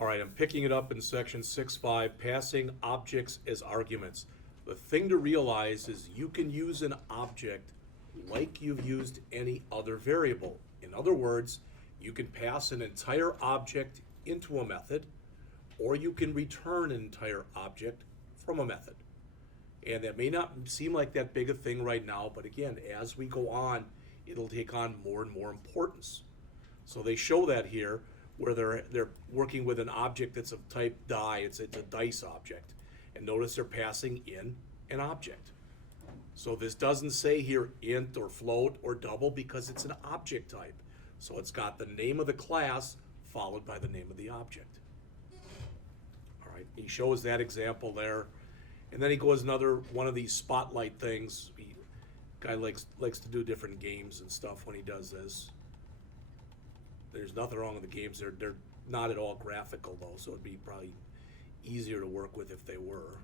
All right, I'm picking it up in section 6.5, passing objects as arguments. The thing to realize is you can use an object like you've used any other variable. In other words, you can pass an entire object into a method, or you can return an entire object from a method. And that may not seem like that big a thing right now, but again, as we go on, it'll take on more and more importance. So they show that here, where they're working with an object that's of type die. It's a dice object. And notice they're passing in an object. So this doesn't say here int or float or double because it's an object type. So it's got the name of the class followed by the name of the object. All right, he shows that example there. And then he goes another one of these spotlight things. Guy likes to do different games and stuff when he does this. There's nothing wrong with the games. They're not at all graphical though, so it'd be probably easier to work with if they were.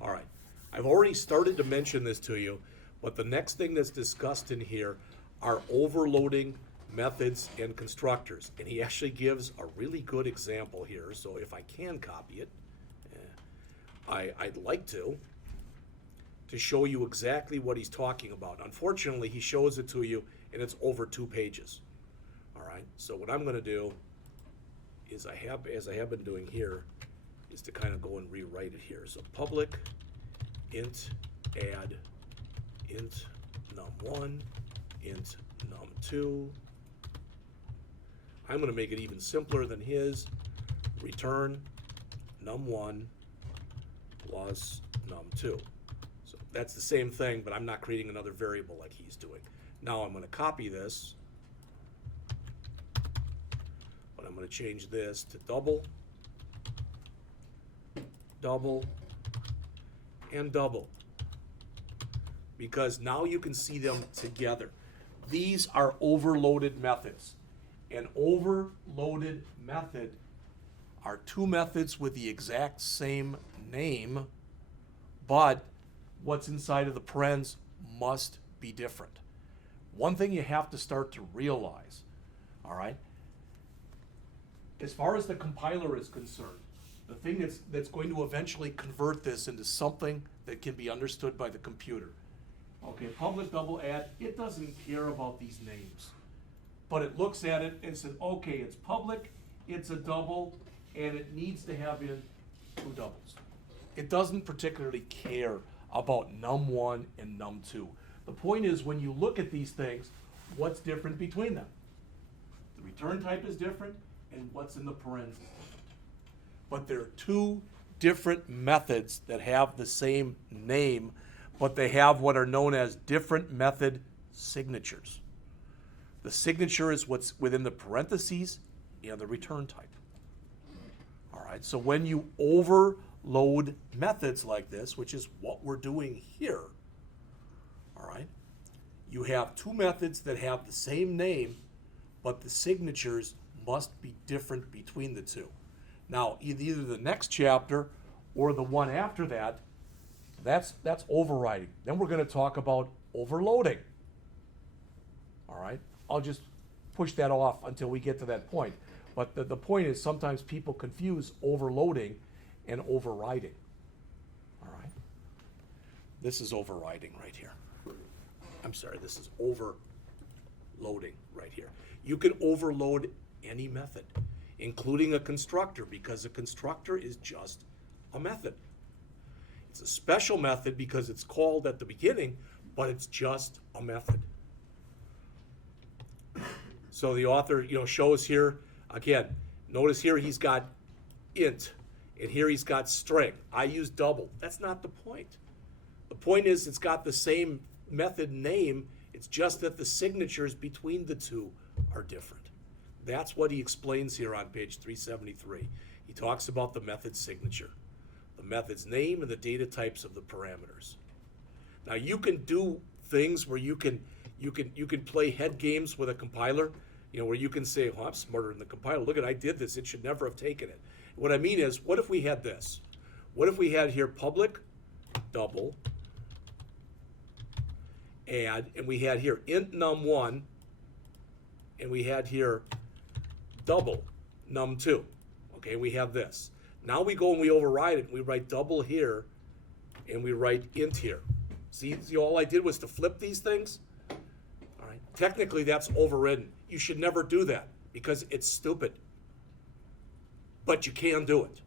All right, I've already started to mention this to you, but the next thing that's discussed in here are overloading methods and constructors. And he actually gives a really good example here, so if I can copy it, I'd like to show you exactly what he's talking about. Unfortunately, he shows it to you and it's over 2 pages. All right, so what I'm going to do is as I have been doing here, is to kind of go and rewrite it here. So public int add int num1 int num2. I'm going to make it even simpler than his. Return num1 plus num2. So that's the same thing, but I'm not creating another variable like he's doing. Now I'm going to copy this, but I'm going to change this to double, double, and double, because now you can see them together. These are overloaded methods. An overloaded method are 2 methods with the exact same name, but what's inside of the parens must be different. One thing you have to start to realize, all right, as far as the compiler is concerned, the thing that's going to eventually convert this into something that can be understood by the computer. Okay, public double add, it doesn't care about these names, but it looks at it and says, okay, it's public, it's a double, and it needs to have in 2 doubles. It doesn't particularly care about num1 and num2. The point is, when you look at these things, what's different between them? The return type is different, and what's in the parens is different. But there are 2 different methods that have the same name, but they have what are known as different method signatures. The signature is what's within the parentheses and the return type. All right, so when you overload methods like this, which is what we're doing here, all right, you have 2 methods that have the same name, but the signatures must be different between the 2. Now, either the next chapter or the one after that, that's overriding. Then we're going to talk about overloading. All right, I'll just push that off until we get to that point. But the point is, sometimes people confuse overloading and overriding. All right, this is overriding right here. I'm sorry, this is overloading right here. You can overload any method, including a constructor, because a constructor is just a method. It's a special method because it's called at the beginning, but it's just a method. So the author, shows here, again, notice here he's got int, and here he's got string. I use double. That's not the point. The point is it's got the same method name, it's just that the signatures between the 2 are different. That's what he explains here on page 373. He talks about the method signature, the method's name, and the data types of the parameters. Now you can do things where you can play head games with a compiler, where you can say, "Oh, I'm smarter than the compiler. Look at, I did this. It should never have taken it." What I mean is, what if we had this? What if we had here public double, add, and we had here int num1, and we had here double num2. Okay, we have this. Now we go and we override it, and we write double here, and we write int here. See, all I did was to flip these things. All right, technically that's overridden. You should never do that because it's stupid. But you can do it.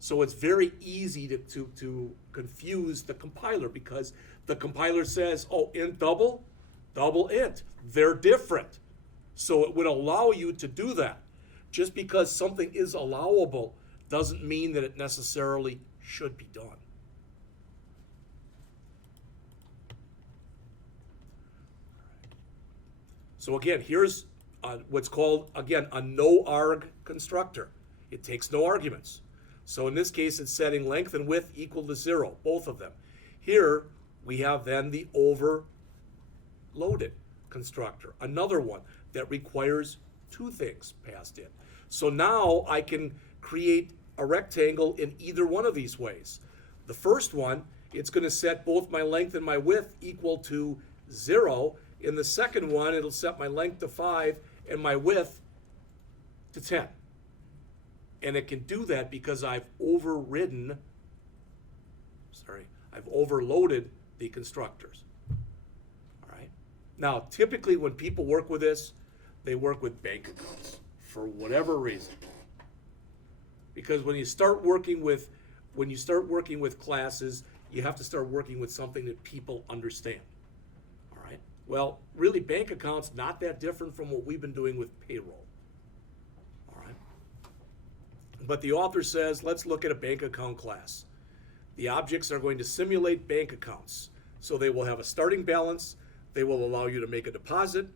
So it's very easy to confuse the compiler because the compiler says, oh, int double, double int. They're different. So it would allow you to do that. Just because something is allowable doesn't mean that it necessarily should be done. So again, here's what's called, again, a no-arg constructor. It takes no arguments. So in this case, it's setting length and width equal to 0, both of them. Here, we have then the overloaded constructor, another one that requires two things passed in. So now I can create a rectangle in either one of these ways. The first one, it's going to set both my length and my width equal to 0. In the second one, it'll set my length to 5 and my width to 10. And it can do that because I've overloaded the constructors. All right. Now, typically when people work with this, they work with bank accounts for whatever reason. Because when you start working with classes, you have to start working with something that people understand. All right. Well, really, bank accounts not that different from what we've been doing with payroll. But the author says, let's look at a bank account class. The objects are going to simulate bank accounts. So they will have a starting balance. They will allow you to make a deposit,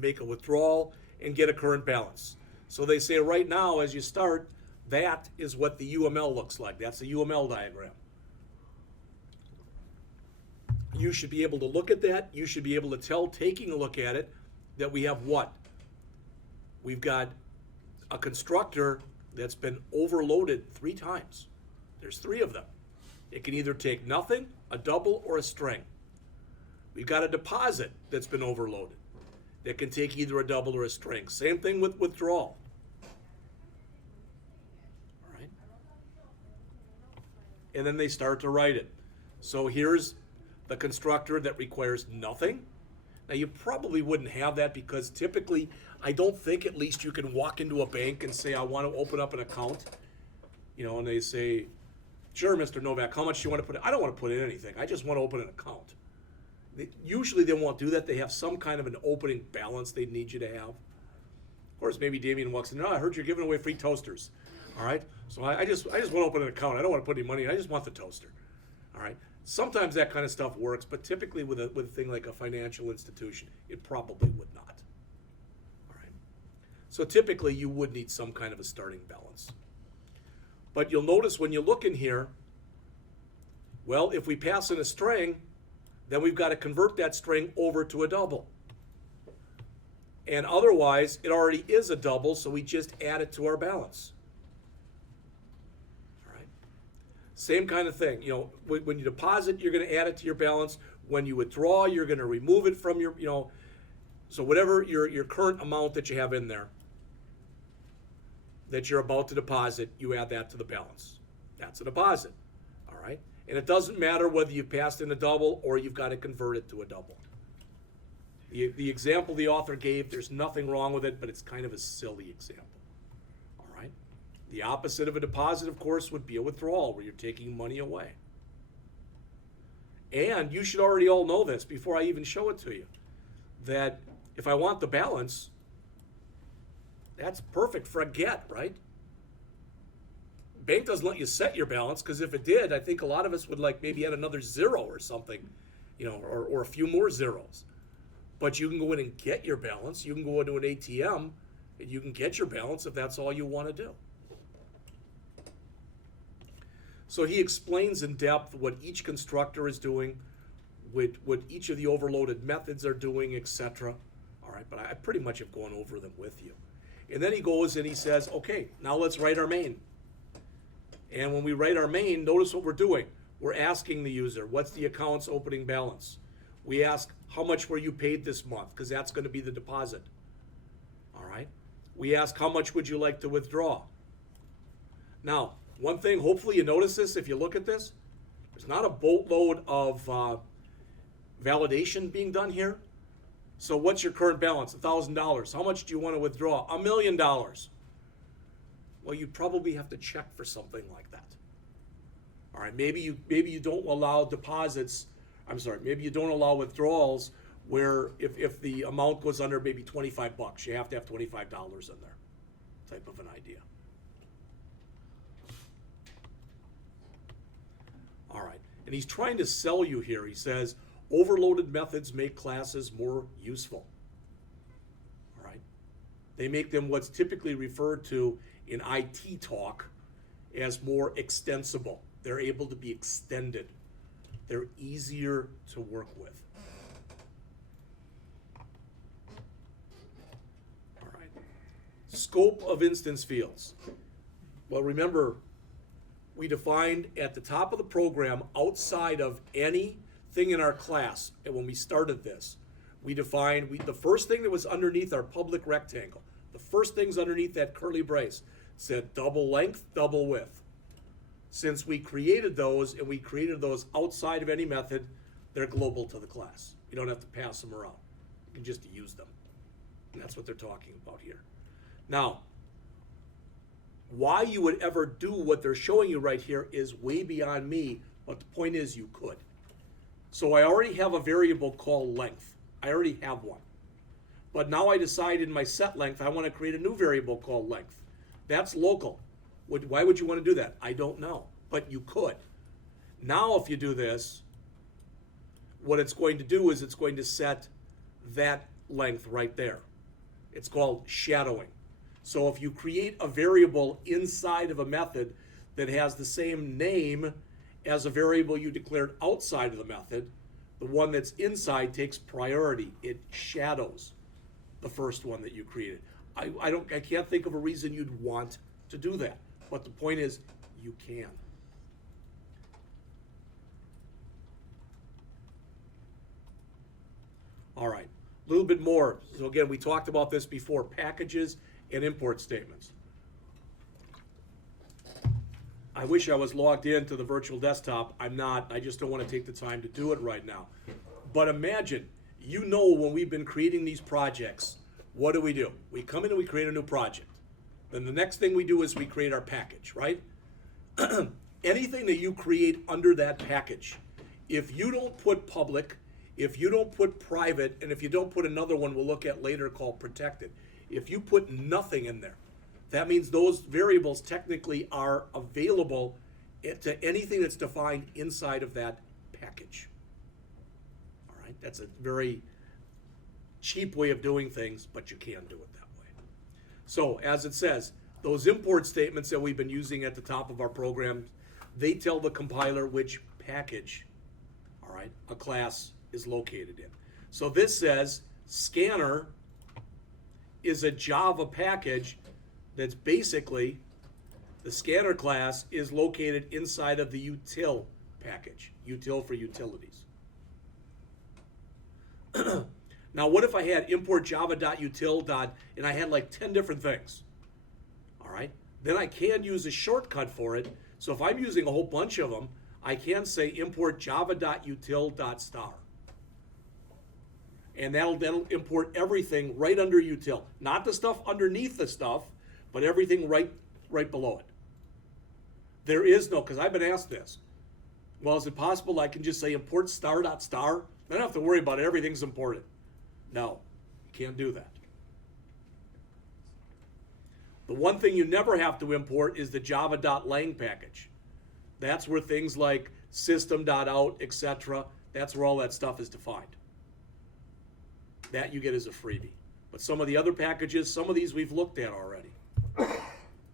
make a withdrawal, and get a current balance. So they say right now, as you start, that is what the UML looks like. That's the UML diagram. You should be able to look at that. You should be able to tell, taking a look at it, that we have what? We've got a constructor that's been overloaded 3 times. There's 3 of them. It can either take nothing, a double, or a string. We've got a deposit that's been overloaded that can take either a double or a string. Same thing with withdrawal. All right. And then they start to write it. So here's the constructor that requires nothing. Now you probably wouldn't have that because typically, I don't think at least you can walk into a bank and say, I want to open up an account. You know, and they say, sure, Mr. Novak, how much do you want to put in? I don't want to put in anything. I just want to open an account. Usually they won't do that. They have some kind of an opening balance they need you to have. Of course, maybe Damien walks in, I heard you're giving away free toasters. All right, so I just want to open an account. I don't want to put any money in. I just want the toaster. All right. Sometimes that kind of stuff works, but typically with a thing like a financial institution, it probably would not. All right. So typically you would need some kind of a starting balance. But you'll notice when you look in here, well, if we pass in a string, then we've got to convert that string over to a double. And otherwise, it already is a double, so we just add it to our balance. Same kind of thing. You know, when you deposit, you're going to add it to your balance. When you withdraw, you're going to remove it from your, so whatever your current amount that you have in there that you're about to deposit, you add that to the balance. That's a deposit. All right? And it doesn't matter whether you passed in a double or you've got to convert it to a double. The example the author gave, there's nothing wrong with it, but it's kind of a silly example. The opposite of a deposit, of course, would be a withdrawal where you're taking money away. And you should already all know this before I even show it to you, that if I want the balance, that's perfect for a get, right? Bank doesn't let you set your balance because if it did, I think a lot of us would like maybe add another 0 or something, or a few more zeros. But you can go in and get your balance. You can go into an ATM and you can get your balance if that's all you want to do. So he explains in depth what each constructor is doing, what each of the overloaded methods are doing, etc. All right, but I pretty much have gone over them with you. And then he goes and he says, okay, now let's write our main. And when we write our main, notice what we're doing. We're asking the user, what's the account's opening balance? We ask, how much were you paid this month? Because that's going to be the deposit. All right? We ask, how much would you like to withdraw? Now, one thing, hopefully you notice this if you look at this. There's not a boatload of validation being done here. So what's your current balance? $1,000. How much do you want to withdraw? $1 million. Well, you probably have to check for something like that. All right, maybe you don't allow deposits. I'm sorry, maybe you don't allow withdrawals where if the amount goes under maybe $25, you have to have $25 in there, type of an idea. All right, and he's trying to sell you here. He says, overloaded methods make classes more useful. All right, they make them what's typically referred to in IT talk as more extensible. They're able to be extended. They're easier to work with. All right. Scope of instance fields. Well, remember, we defined at the top of the program, outside of anything in our class, and when we started this, we defined, the first thing that was underneath our public rectangle, the first things underneath that curly brace said double length, double width. Since we created those, and we created those outside of any method, they're global to the class. You don't have to pass them around. You can just use them. And that's what they're talking about here. Now, why you would ever do what they're showing you right here is way beyond me, but the point is you could. So I already have a variable called length. I already have one. But now I decide in my set length I want to create a new variable called length. That's local. Why would you want to do that? I don't know, but you could. Now if you do this, what it's going to do is it's going to set that length right there. It's called shadowing. So if you create a variable inside of a method that has the same name as a variable you declared outside of the method, the one that's inside takes priority. It shadows the first one that you created. I can't think of a reason you'd want to do that. But the point is, you can. All right, a little bit more. So again, we talked about this before, packages and import statements. I wish I was logged into the virtual desktop. I'm not. I just don't want to take the time to do it right now. But imagine, you know, when we've been creating these projects, what do? We come in and we create a new project. Then the next thing we do is we create our package, right? Anything that you create under that package, if you don't put public, if you don't put private, and if you don't put another one we'll look at later called protected, if you put nothing in there, that means those variables technically are available to anything that's defined inside of that package. All right, that's a very cheap way of doing things, but you can do it that way. So as it says, those import statements that we've been using at the top of our program, they tell the compiler which package, all right, a class is located in. So this says scanner is a Java package that's basically, the scanner class is located inside of the util package, util for utilities. Now, what if I had import java.util. And I had like 10 different things? All right, then I can use a shortcut for it. So if I'm using a whole bunch of them, I can say import java.util.star. And that'll import everything right under util. Not the stuff underneath the stuff, but everything right below it. There is no, because I've been asked this. Well, is it possible I can just say import star.star? I don't have to worry about it. Everything's imported. No, you can't do that. The one thing you never have to import is the java.lang package. That's where things like system.out, etc., that's where all that stuff is defined. That you get as a freebie. But some of the other packages, some of these we've looked at already.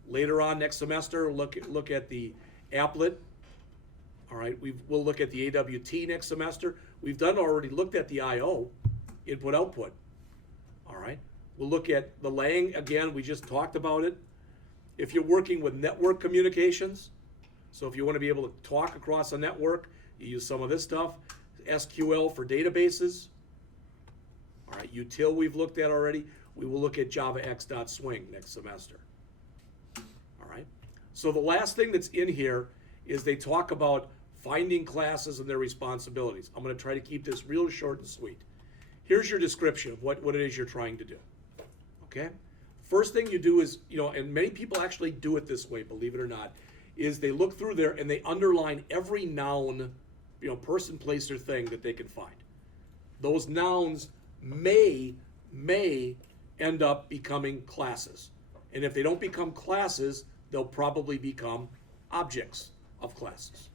Later on next semester, look at the applet. All right, we'll look at the AWT next semester. We've already looked at the I/O, input output. All right, we'll look at the lang again. We just talked about it. If you're working with network communications, So if you want to be able to talk across a network, you use some of this stuff. SQL for databases. All right, util we've looked at already. We will look at javax.swing next semester. All right. So the last thing that's in here is they talk about finding classes and their responsibilities. I'm going to try to keep this real short and sweet. Here's your description of what it is you're trying to do. Okay? First thing you do is, and many people actually do it this way, believe it or not, is they look through there and they underline every noun, person, place, or thing that they can find. Those nouns may end up becoming classes. And if they don't become classes, they'll probably become objects of classes.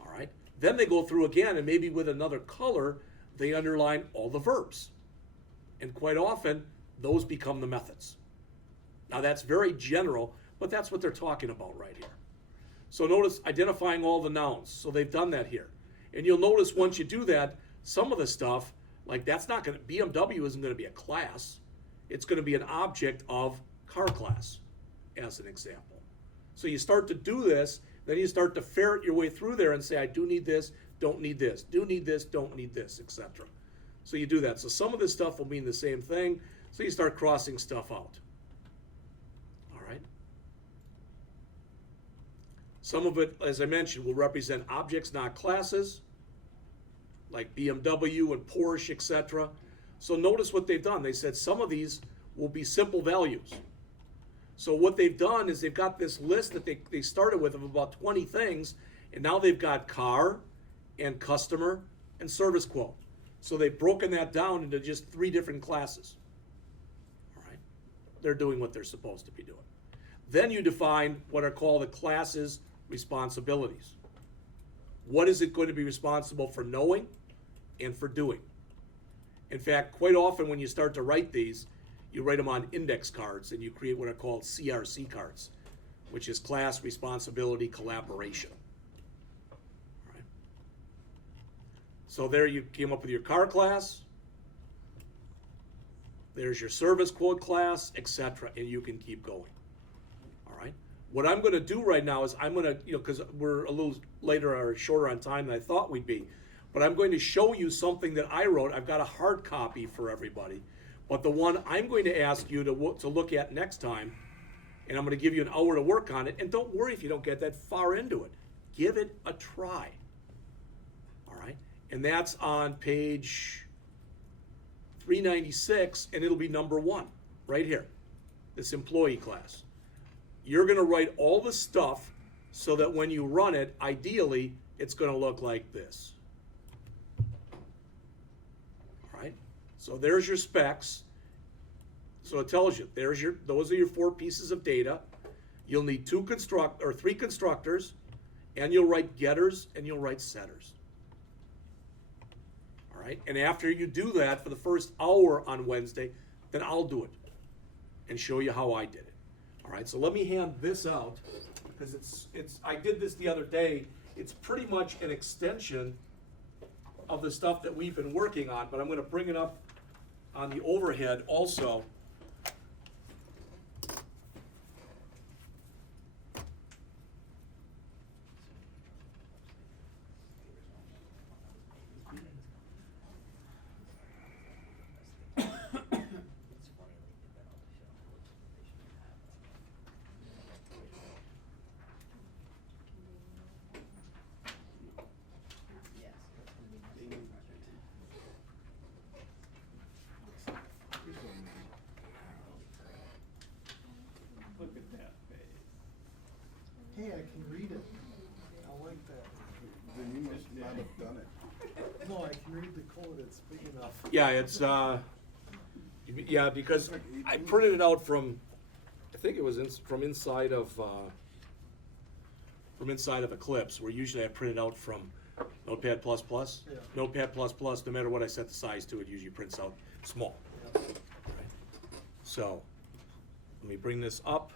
All right? Then they go through again, and maybe with another color, they underline all the verbs. And quite often, those become the methods. Now that's very general, but that's what they're talking about right here. So notice identifying all the nouns. So they've done that here. And you'll notice once you do that, some of the stuff, like that's not going to, BMW isn't going to be a class. It's going to be an object of car class, as an example. So you start to do this, then you start to ferret your way through there and say, I do need this, don't need this, do need this, don't need this, etc. So you do that. So some of this stuff will mean the same thing. So you start crossing stuff out. All right. Some of it, as I mentioned, will represent objects, not classes, like BMW and Porsche, etc. So notice what they've done. They said some of these will be simple values. So what they've done is they've got this list that they started with of about 20 things, and now they've got car and customer and service quote. So they've broken that down into just 3 different classes. All right? They're doing what they're supposed to be doing. Then you define what are called the classes' responsibilities. What is it going to be responsible for knowing and for doing? In fact, quite often when you start to write these, you write them on index cards and you create what are called CRC cards, which is class responsibility collaboration. All right. So there you came up with your car class, there's your service quote class, etc., and you can keep going. All right. What I'm going to do right now is I'm going to, because we're a little later or shorter on time than I thought we'd be, but I'm going to show you something that I wrote. I've got a hard copy for everybody, but the one I'm going to ask you to look at next time, and I'm going to give you an hour to work on it, and don't worry if you don't get that far into it. Give it a try. All right? And that's on page 396, and it'll be number 1, right here, this employee class. You're going to write all the stuff so that when you run it, ideally, it's going to look like this. All right? So there's your specs. So it tells you, those are your 4 pieces of data. You'll need 3 constructors, and you'll write getters and you'll write setters. All right? And after you do that for the first hour on Wednesday, then I'll do it and show you how I did it. All right, so let me hand this out because I did this the other day. It's pretty much an extension of the stuff that we've been working on, but I'm going to bring it up on the overhead also. Hey, I can read it. I like that. Then you must not have done it. No, I can read the code, it's big enough. Yeah, it's because I printed it out from, I think it was from inside of Eclipse, where usually I print it out from Notepad++. Yeah. Notepad++, no matter what I set the size to, it usually prints out small. Yeah. Right. So let me bring this up.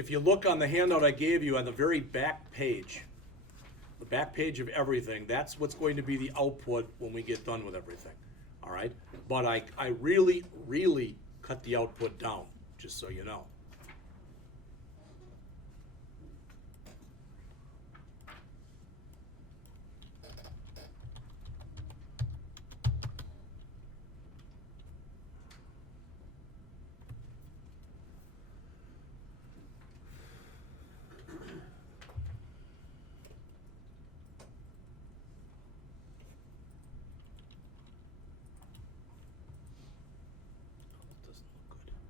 if you look on the handout I gave you on the very back page, the back page of everything, that's what's going to be the output when we get done with everything. All right? But I really, really cut the output down, just so you know. Doesn't look good.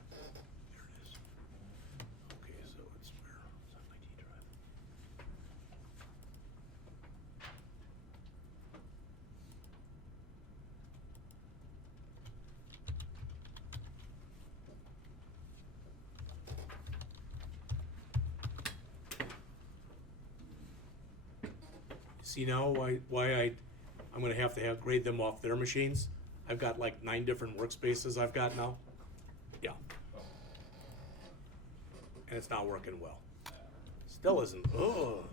There it is. Okay, so it's where? It's on my D drive. See now why I'm gonna have to grade them off their machines? I've got like 9 different workspaces I've got now. Yeah. And it's not working well. Still isn't. Ugh.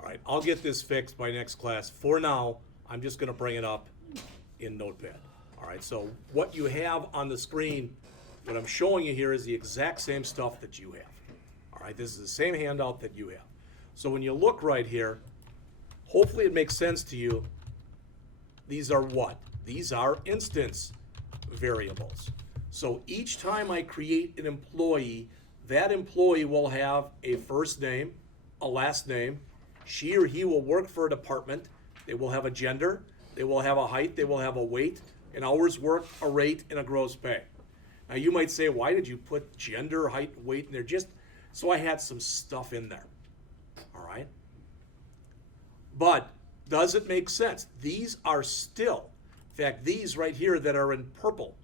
All right, I'll get this fixed by next class. For now, I'm just gonna bring it up in Notepad. All right, so what you have on the screen, what I'm showing you here is the exact same stuff that you have. All right, this is the same handout that you have. So when you look right here, hopefully it makes sense to you. These are what? These are instance variables. So each time I create an employee, that employee will have a first name, a last name. She or he will work for a department. They will have a gender. They will have a height. They will have a weight, an hour's work, a rate, and a gross pay. Now you might say, why did you put gender, height, weight in there? Just so I had some stuff in there. All right? But does it make sense? These are still, in fact, these right here that are in purple,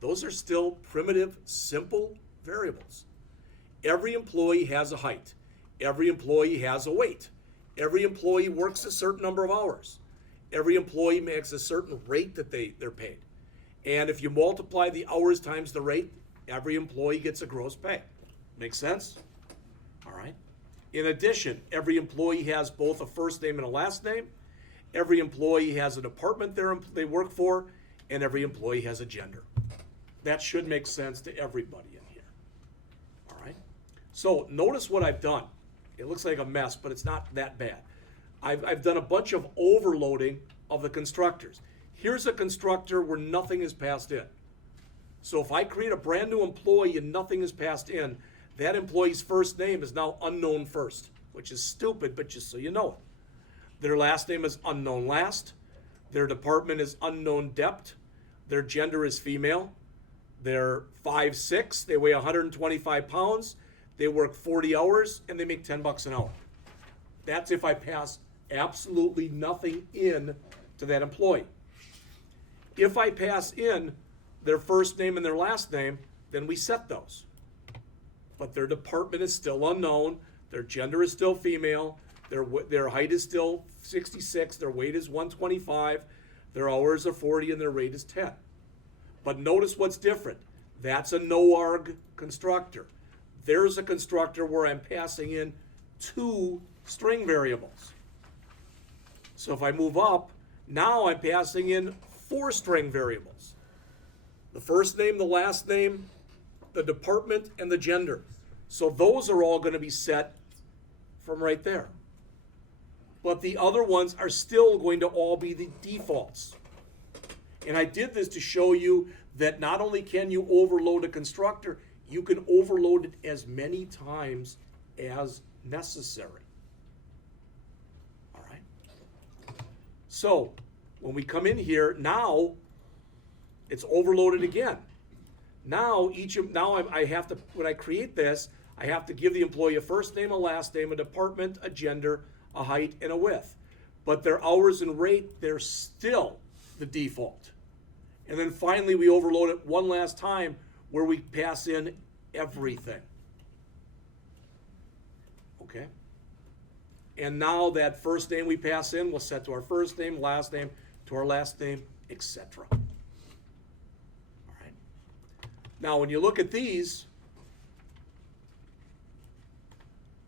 those are still primitive, simple variables. Every employee has a height. Every employee has a weight. Every employee works a certain number of hours. Every employee makes a certain rate that they're paid. And if you multiply the hours times the rate, every employee gets a gross pay. Make sense? All right. In addition, every employee has both a first name and a last name. Every employee has a department they work for, and every employee has a gender. That should make sense to everybody in here. All right. So notice what I've done. It looks like a mess, but it's not that bad. I've done a bunch of overloading of the constructors. Here's a constructor where nothing is passed in. So if I create a brand new employee and nothing is passed in, that employee's first name is now unknown first, which is stupid, but just so you know it. Their last name is unknown last. Their department is unknown depth. Their gender is female. They're 5'6", they weigh 125 pounds. They work 40 hours, and they make $10 an hour. That's if I pass absolutely nothing in to that employee. If I pass in their first name and their last name, then we set those. But their department is still unknown, their gender is still female, their height is still 66, their weight is 125, their hours are 40, and their rate is 10. But notice what's different. That's a no-arg constructor. There's a constructor where I'm passing in 2 string variables. So if I move up, now I'm passing in 4 string variables. The first name, the last name, the department, and the gender. So those are all going to be set from right there. But the other ones are still going to all be the defaults. And I did this to show you that not only can you overload a constructor, you can overload it as many times as necessary. All right? So, when we come in here, now it's overloaded again. Now, I have to, when I create this, I have to give the employee a first name, a last name, a department, a gender, a height, and a width. But their hours and rate, they're still the default. And then finally, we overload it one last time where we pass in everything. Okay? And now that first name we pass in will set to our first name, to our last name, etc. All right? Now, when you look at these,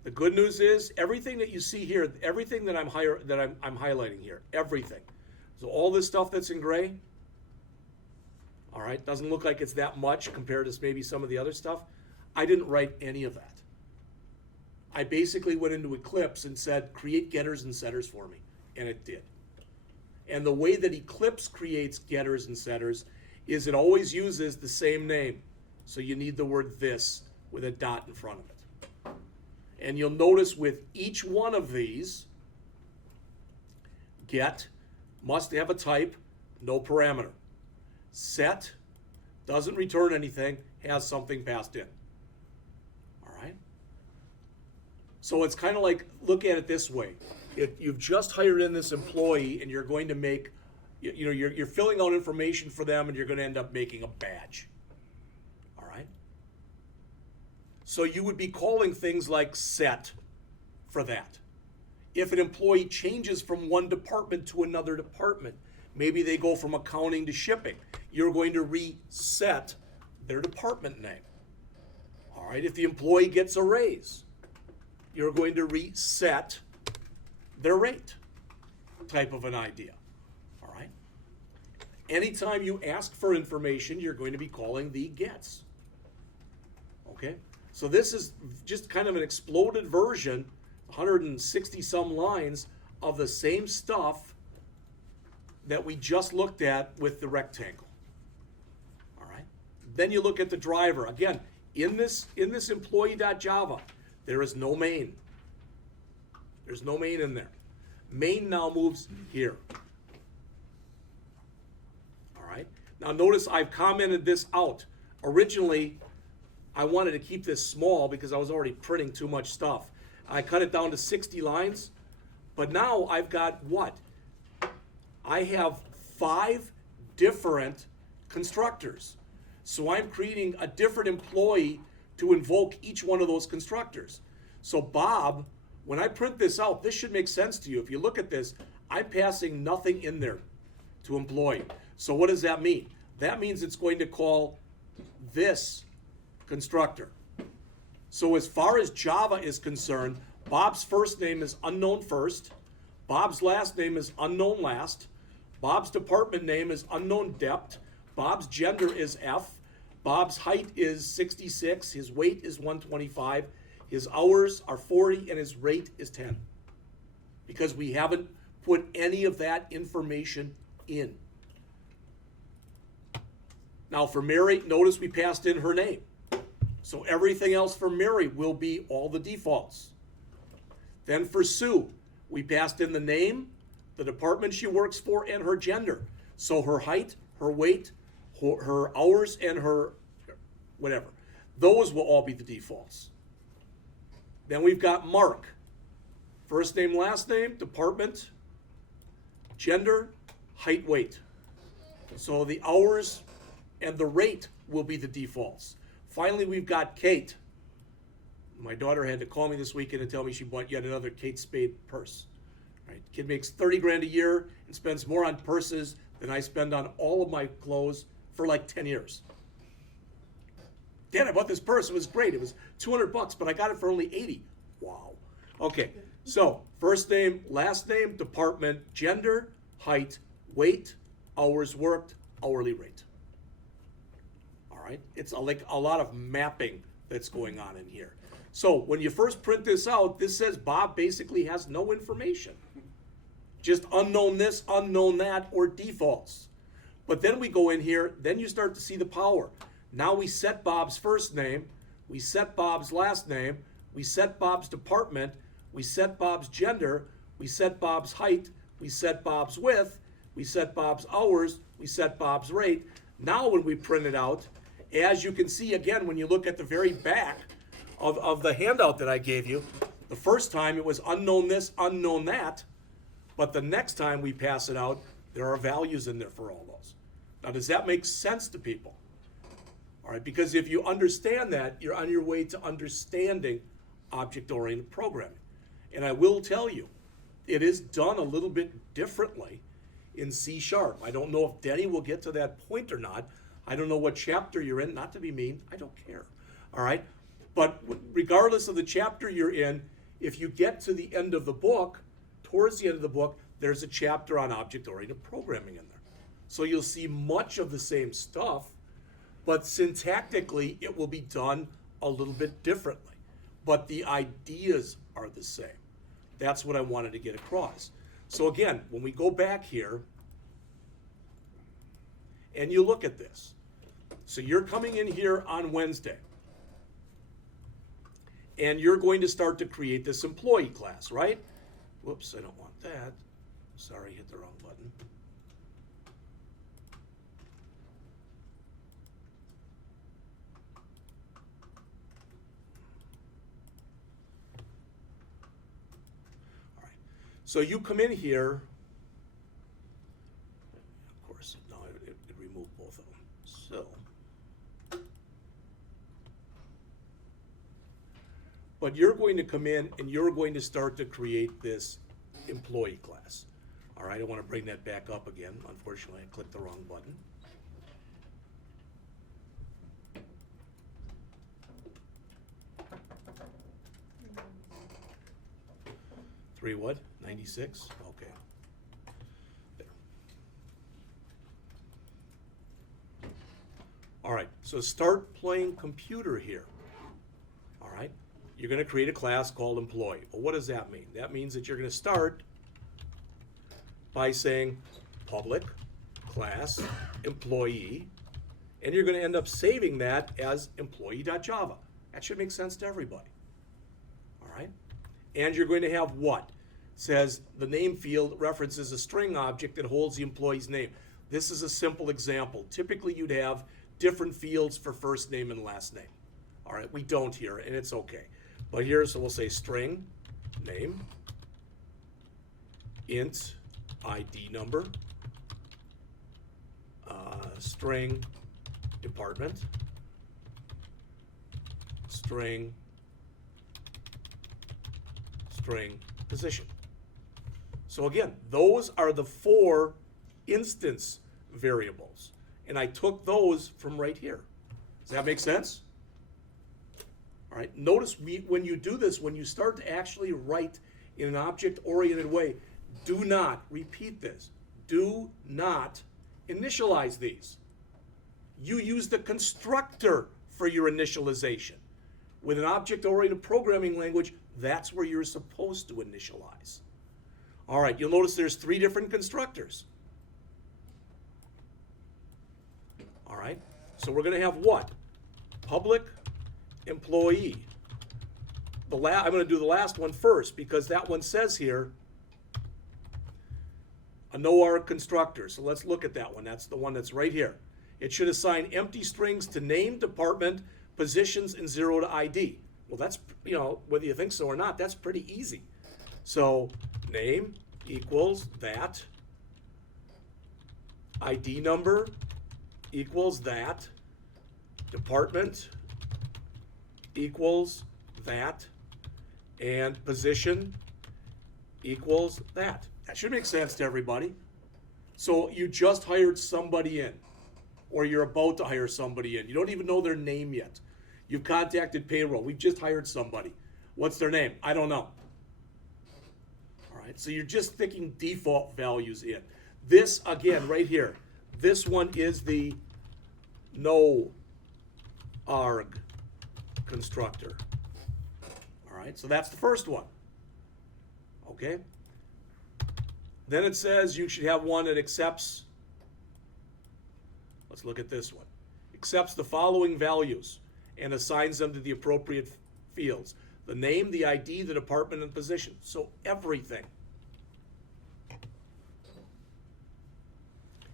the good news is everything that you see here, everything that I'm highlighting here, everything. So all this stuff that's in gray, all right, doesn't look like it's that much compared to maybe some of the other stuff. I didn't write any of that. I basically went into Eclipse and said, create getters and setters for me, and it did. And the way that Eclipse creates getters and setters is it always uses the same name. So you need the word this with a dot in front of it. And you'll notice with each one of these, get must have a type, no parameter. Set doesn't return anything, has something passed in. All right? So it's kind of like, look at it this way. If you've just hired in this employee and you're going to make, you're filling out information for them and you're going to end up making a badge. All right? So you would be calling things like set for that. If an employee changes from one department to another department, maybe they go from accounting to shipping, you're going to reset their department name. All right, if the employee gets a raise, you're going to reset their rate, type of an idea. All right. Anytime you ask for information, you're going to be calling the gets. Okay, so this is just kind of an exploded version, 160 some lines of the same stuff that we just looked at with the rectangle. All right. Then you look at the driver. Again, in this employee.java, there is no main. There's no main in there. Main now moves here. All right. Now notice I've commented this out. Originally, I wanted to keep this small because I was already printing too much stuff. I cut it down to 60 lines, but now I've got what? I have 5 different constructors. So I'm creating a different employee to invoke each one of those constructors. So Bob, when I print this out, this should make sense to you. If you look at this, I'm passing nothing in there to employee. So what does that mean? That means it's going to call this constructor. So as far as Java is concerned, Bob's first name is unknown first, Bob's last name is unknown last, Bob's department name is unknown dept, Bob's gender is F, Bob's height is 66, his weight is 125, his hours are 40, and his rate is 10. Because we haven't put any of that information in. Now for Mary, notice we passed in her name. So everything else for Mary will be all the defaults. Then for Sue, we passed in the name, the department she works for, and her gender. So her height, her weight, her hours, and her whatever. Those will all be the defaults. Then we've got Mark. First name, last name, department, gender, height, weight. So the hours and the rate will be the defaults. Finally, we've got Kate. My daughter had to call me this weekend and tell me she bought yet another Kate Spade purse. Right? Kid makes 30 grand a year and spends more on purses than I spend on all of my clothes for like 10 years. Dad, I bought this purse. It was great. It was $200, but I got it for only 80. Wow. Okay, so first name, last name, department, gender, height, weight, hours worked, hourly rate. All right, it's like a lot of mapping that's going on in here. So when you first print this out, this says Bob basically has no information. Just unknown this, unknown that, or defaults. But then we go in here, then you start to see the power. Now we set Bob's first name, we set Bob's last name, we set Bob's department, we set Bob's gender, we set Bob's height, we set Bob's width, we set Bob's hours, we set Bob's rate. Now when we print it out, as you can see again, when you look at the very back of the handout that I gave you, the first time it was unknown this, unknown that, but the next time we pass it out, there are values in there for all those. Now, does that make sense to people? All right, because if you understand that, you're on your way to understanding object-oriented programming. And I will tell you, it is done a little bit differently in C#. I don't know if Denny will get to that point or not. I don't know what chapter you're in, not to be mean, I don't care. All right, but regardless of the chapter you're in, if you get to the end of the book, towards the end of the book, there's a chapter on object-oriented programming in there. So you'll see much of the same stuff, but syntactically, it will be done a little bit differently. But the ideas are the same. That's what I wanted to get across. So again, when we go back here, and you look at this. So you're coming in here on Wednesday, and you're going to start to create this employee class, right? Whoops, I don't want that. Sorry, hit the wrong button. All right, so you come in here. Of course, no, it removed both of them. So, but you're going to come in and you're going to start to create this employee class. All right, I want to bring that back up again. Unfortunately, I clicked the wrong button. Three what? 96? Okay. There. All right, so start playing computer here. All right, you're going to create a class called employee. Well, what does that mean? That means that you're going to start by saying public class employee, and you're going to end up saving that as employee.java. That should make sense to everybody. All right, and you're going to have what? It says the name field references a string object that holds the employee's name. This is a simple example. Typically, you'd have different fields for first name and last name. All right, we don't here, and it's okay. But here, so we'll say string name, int ID number, string department, string position. So again, those are the 4 instance variables. And I took those from right here. Does that make sense? All right, notice when you do this, when you start to actually write in an object-oriented way, do not, repeat this, do not initialize these. You use the constructor for your initialization. With an object-oriented programming language, that's where you're supposed to initialize. All right, you'll notice there's 3 different constructors. All right, so we're going to have what? Public employee. I'm going to do the last one first because that one says here, a no-arg constructor. So let's look at that one. That's the one that's right here. It should assign empty strings to name, department, positions, and 0 to ID. Well, that's, whether you think so or not, that's pretty easy. So name equals that. ID number equals that. Department equals that. And position equals that. That should make sense to everybody. So you just hired somebody in, or you're about to hire somebody in. You don't even know their name yet. You've contacted payroll. We've just hired somebody. What's their name? I don't know. All right, so you're just sticking default values in. This, again, right here, this one is the no arg constructor. All right, so that's the first one. Okay? Then it says you should have one that accepts Let's look at this one. Accepts the following values and assigns them to the appropriate fields. The name, the ID, the department, and position. So everything.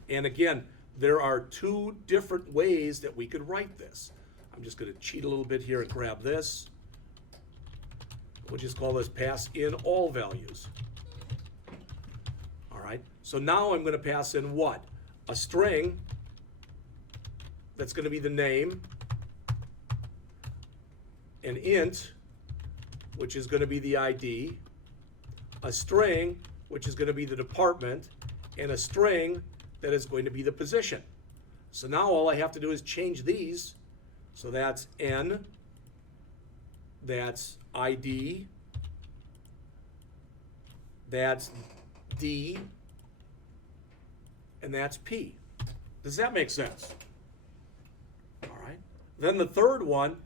And again, there are two different ways that we could write this. I'm just going to cheat a little bit here and grab this. We'll just call this pass in all values. All right, so now I'm going to pass in what? A string that's going to be the name, an int, which is going to be the ID, a string, which is going to be the department, and a string that is going to be the position. So now all I have to do is change these. So that's N, that's ID, that's D, and that's P. Does that make sense? All right. Then the third one,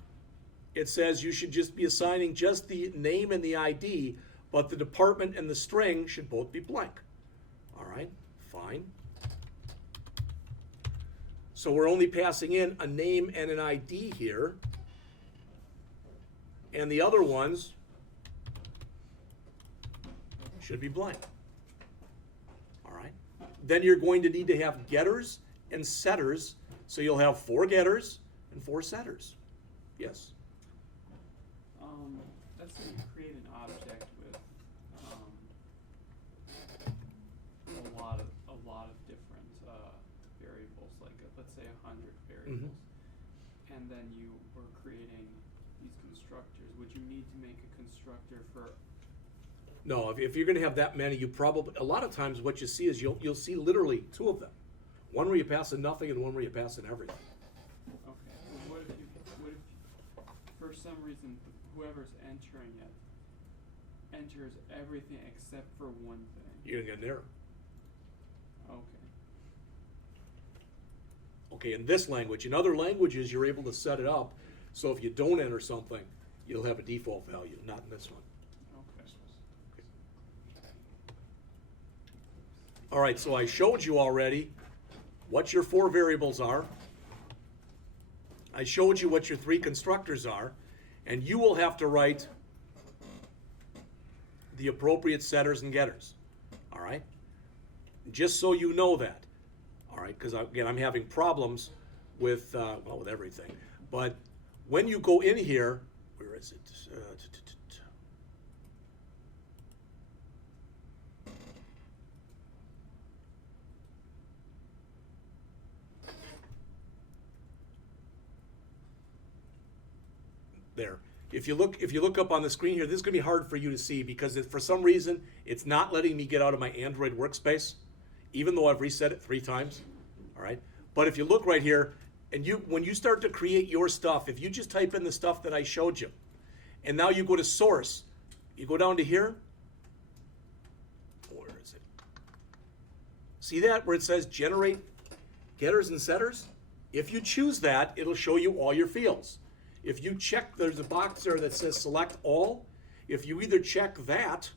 it says you should just be assigning just the name and the ID, but the department and the string should both be blank. All right, fine. So we're only passing in a name and an ID here. And the other ones should be blank. All right. Then you're going to need to have getters and setters. So you'll have 4 getters and 4 setters. Yes? Let's say you create an object with a lot of different variables, like let's say 100 variables, and then you were creating these constructors. Would you need to make a constructor for? No, if you're going to have that many, you probably, a lot of times what you see is you'll see literally 2 of them. One where you pass in nothing and one where you pass in everything. Okay. Well, what if for some reason whoever's entering it enters everything except for one thing? You're going to get an error. Okay. Okay, in this language. In other languages, you're able to set it up so if you don't enter something, you'll have a default value, not in this one. Okay. All right, so I showed you already what your 4 variables are. I showed you what your 3 constructors are, and you will have to write the appropriate setters and getters. All right? Just so you know that. All right, because again, I'm having problems with, well, with everything. But when you go in here, where is it? There. If you look up on the screen here, this is going to be hard for you to see because for some reason it's not letting me get out of my Android workspace, even though I've reset it 3 times. All right. But if you look right here, and when you start to create your stuff, if you just type in the stuff that I showed you, and now you go to source, you go down to here. Where is it? See that where it says generate getters and setters? If you choose that, it'll show you all your fields. If you check, there's a box there that says select all. If you either check that,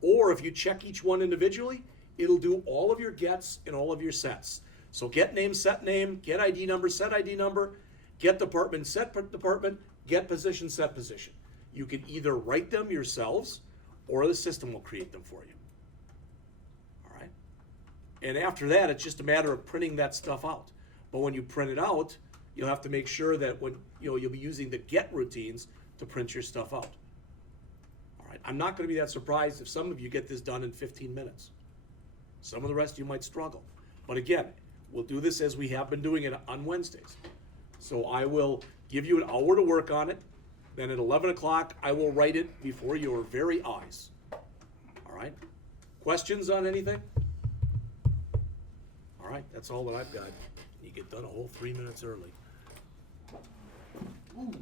or if you check each one individually, it'll do all of your gets and all of your sets. So get name, set name, get ID number, set ID number, get department, set department, get position, set position. You can either write them yourselves, or the system will create them for you. All right? And after that, it's just a matter of printing that stuff out. But when you print it out, you'll have to make sure that when you'll be using the get routines to print your stuff out. All right, I'm not going to be that surprised if some of you get this done in 15 minutes. Some of the rest of you might struggle. But again, we'll do this as we have been doing it on Wednesdays. So I will give you an hour to work on it. Then at 11 o'clock, I will write it before your very eyes. All right? Questions on anything? All right, that's all that I've got. You get done a whole 3 minutes early. Ooh.